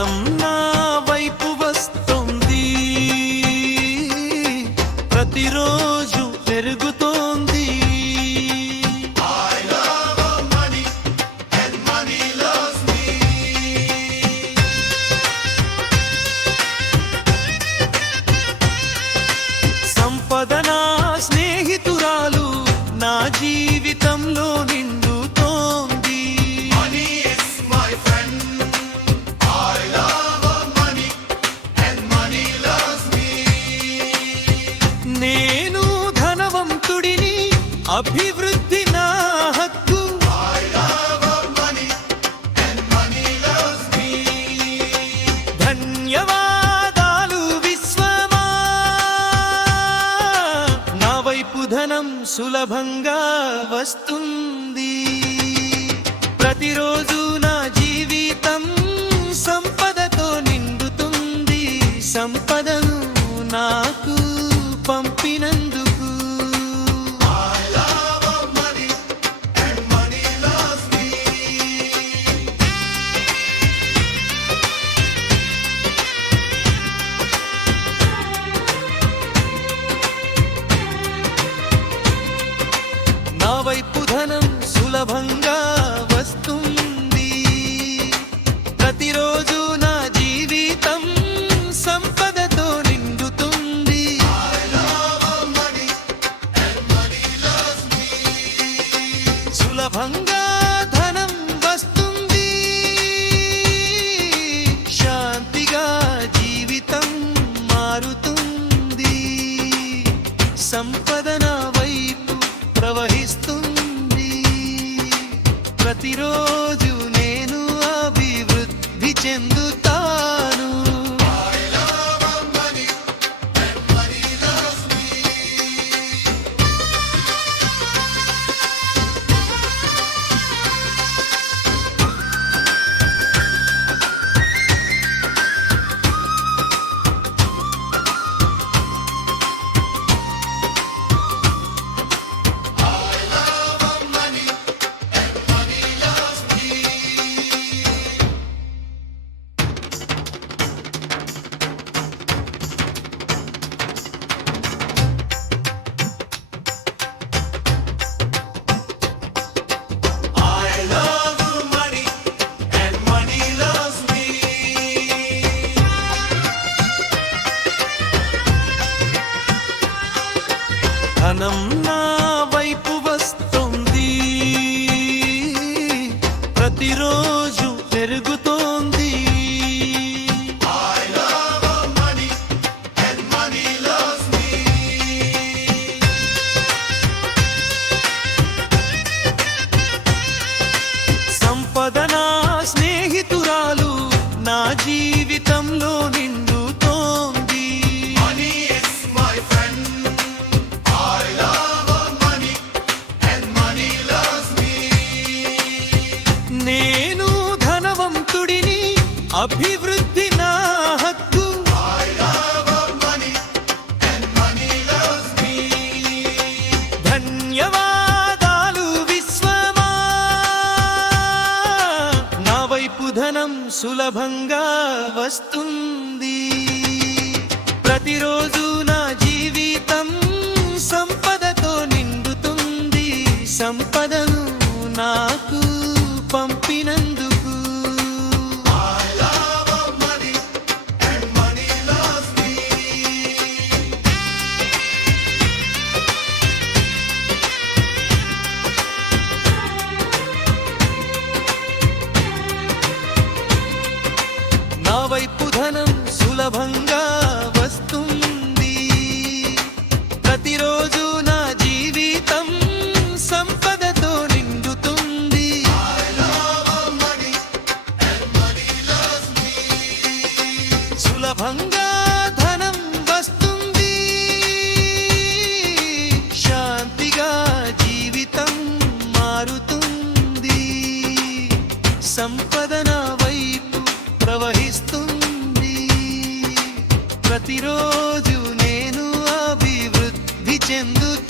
ధనం నా వైపు వస్తుంది, ప్రతిరోజు పెరుగుతోంది. సంపద నా స్నేహితురాలు, నా జీవితంలో నిండుతోంది. నేను ధనవంతుడిని, అభివృద్ధి నా హక్కు. ధన్యవాదాలు విశ్వమా, నా వైపు ధనం సులభంగా వస్తుంది. ప్రతిరోజు నా జీవితం సంపదతో నిండుతుంది. సంపదను నాకు పంపినందుకు నా వైపు ధనం సులభంగా వస్తుంది. ప్రతిరోజు నా జీవితం సంపదతో నిండుతుంది. సులభంగా ధనం వస్తుంది, శాంతిగా జీవితం మారుతుంది. సంపద నా వైపు ప్రవహిస్తుంది. ప్రతిరోజు నేను అభివృద్ధి చెందుతాను. ధనం నా వైపు వస్తుంది, ప్రతిరోజు పెరుగుతోంది. సంపద నా స్నేహితురాలు, నా జీవితంలో నిండుతోంది. నేను ధనవంతుడిని, అభివృద్ధి నా హక్కు. ధన్యవాదాలు విశ్వమా, నా వైపు ధనం సులభంగా వస్తుంది. ప్రతిరోజు నా జీవితం సంపదతో నిండుతుంది. సంపదను నాకు పంపినందుకు నా వైపు ధనం సులభంగా వస్తుంది. ప్రతిరోజు నా జీవితం సంపదతో నిండుతుంది. సులభంగా ధనం వస్తుంది, శాంతిగా జీవితం మారుతుంది. సంపద నా వైపు ప్రవహిస్తుంది. ప్రతిరోజు నేను అభివృద్ధి చెందుతాను.